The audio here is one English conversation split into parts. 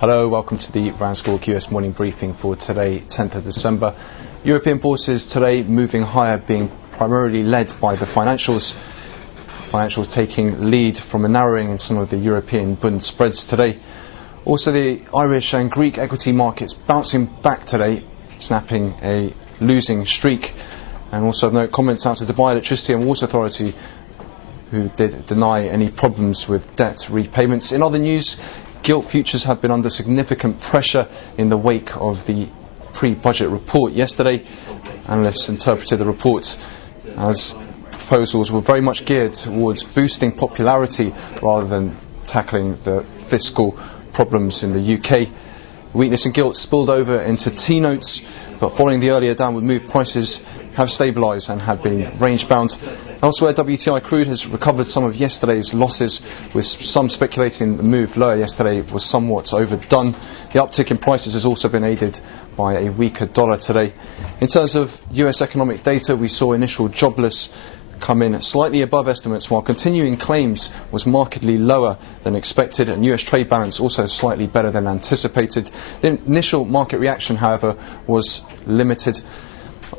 Hello, welcome to the RANsquawk US morning briefing for today, 10th of December. European bourses today moving higher, being primarily led by the financials. Financials taking lead from a narrowing in some of the European Bund spreads today. Also, the Irish and Greek equity markets bouncing back today, snapping a losing streak. And also note comments out of the Dubai Electricity and Water Authority, who did deny any problems with debt repayments. In other news, gilt futures have been under significant pressure in the wake of the pre-budget report yesterday. Analysts interpreted the report as proposals were very much geared towards boosting popularity rather than tackling the fiscal problems in the UK. Weakness in gilt spilled over into T-notes, but following the earlier downward move, prices have stabilised and have been range-bound. Elsewhere, WTI crude has recovered some of yesterday's losses, with some speculating the move lower yesterday was somewhat overdone. The uptick in prices has also been aided by a weaker dollar today. In terms of US economic data, we saw initial jobless come in slightly above estimates, while continuing claims was markedly lower than expected, and US trade balance also slightly better than anticipated. The initial market reaction, however, was limited.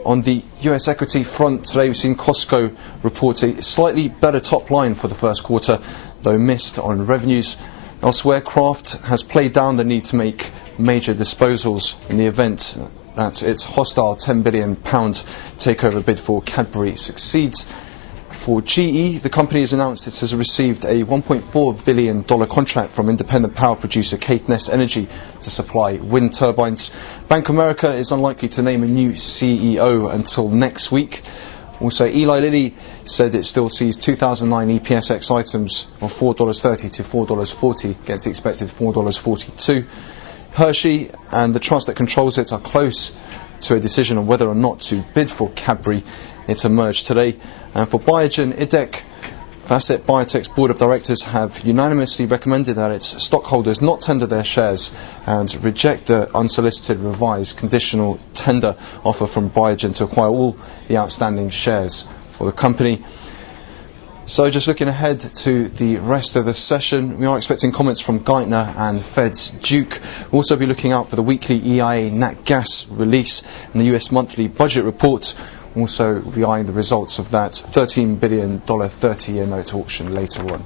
On the US equity front today, we've seen Costco report a slightly better top line for the first quarter, though missed on revenues. Elsewhere, Kraft has played down the need to make major disposals in the event that its hostile £10 billion takeover bid for Cadbury succeeds. For GE, the company has announced it has received a $1.4 billion contract from independent power producer Caithness Energy to supply wind turbines. Bank of America is unlikely to name a new CEO until next week. Also, Eli Lilly said it still sees 2009 EPS ex items of $4.30 to $4.40 against the expected $4.42. Hershey and the trust that controls it are close to a decision on whether or not to bid for Cadbury. It emerged today. And for Biogen, IDEC, Facet Biotech's board of directors have unanimously recommended that its stockholders not tender their shares and reject the unsolicited revised conditional tender offer from Biogen to acquire all the outstanding shares for the company. So just looking ahead to the rest of the session, we are expecting comments from Geithner and Fed's Duke. We'll also be looking out for the weekly EIA Nat Gas release and the US monthly budget report. Also, we'll be eyeing the results of that $13 billion 30-year note auction later on.